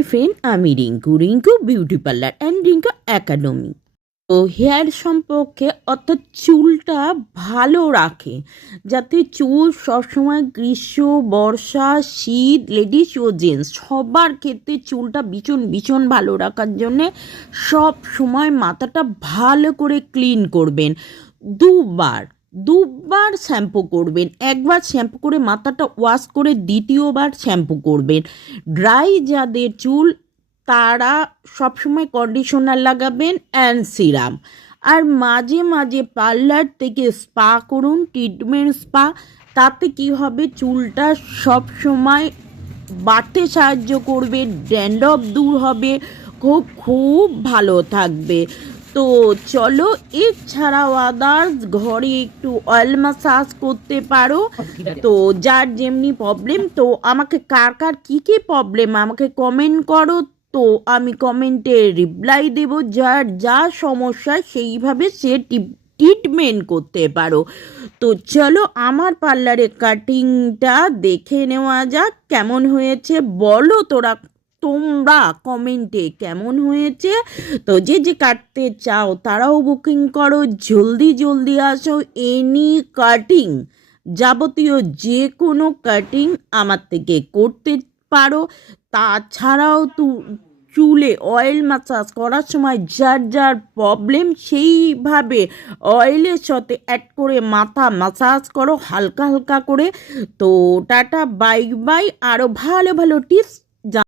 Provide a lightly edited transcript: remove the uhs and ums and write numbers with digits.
Hi friend, আমি Rinku beauty parlour and Rinku academy. তো hair সম্পর্কে অর্থাৎ চুলটা ভালো রাখে, যাতে চুল সবসময় গ্রীষ্ম, বর্ষা, শীত, লেডিস ও জেন্টস সবার ক্ষেত্রে চুলটা ভীষণ ভালো রাখার জন্যে সব সময় মাথাটা ভালো করে ক্লিন করবেন। দুবার শ্যাম্পু করবেন। একবার শ্যাম্পু করে মাথাটা ওয়াশ করে দ্বিতীয়বার শ্যাম্পু করবেন। ড্রাই যাদের চুল তারা সবসময় কন্ডিশনার লাগাবেন অ্যান্ড সিরাম। আর মাঝে মাঝে পার্লার থেকে স্পা করুন, ট্রিটমেন্ট স্পা। তাতে কি হবে, চুলটা সবসময় বাড়তে সাহায্য করবে, ড্যান্ড্রফ দূর হবে, খুব ভালো থাকবে। তো চলো, এছাড়াও আদার্স ঘরে একটু অয়েল ম্যাসাজ করতে পারো। তো যার যেমনি প্রবলেম, তো আমাকে কার কী প্রবলেম আমাকে কমেন্ট করো, তো আমি কমেন্টে রিপ্লাই দেব। যার যা সমস্যা সেইভাবে সে ট্রিটমেন্ট করতে পারো। তো চলো, আমার পার্লারে কাটিংটা দেখে নেওয়া যাক কেমন হয়েছে। বলো তোমরা কমেন্টে কেমন হয়েছে। তো যে কাটতে চাও তারাও বুকিং করো, জলদি আসো। এনি কাটিং, যাবতীয় যে কোনো কাটিং আমার থেকে করতে পারো। তাছাড়াও চুলে অয়েল ম্যাসাজ করার সময় যার প্রবলেম, সেইভাবে অয়েলের সাথে অ্যাড করে মাথা ম্যাসাজ করো হালকা করে। তো টাটা, বাই। আরও ভালো টিপস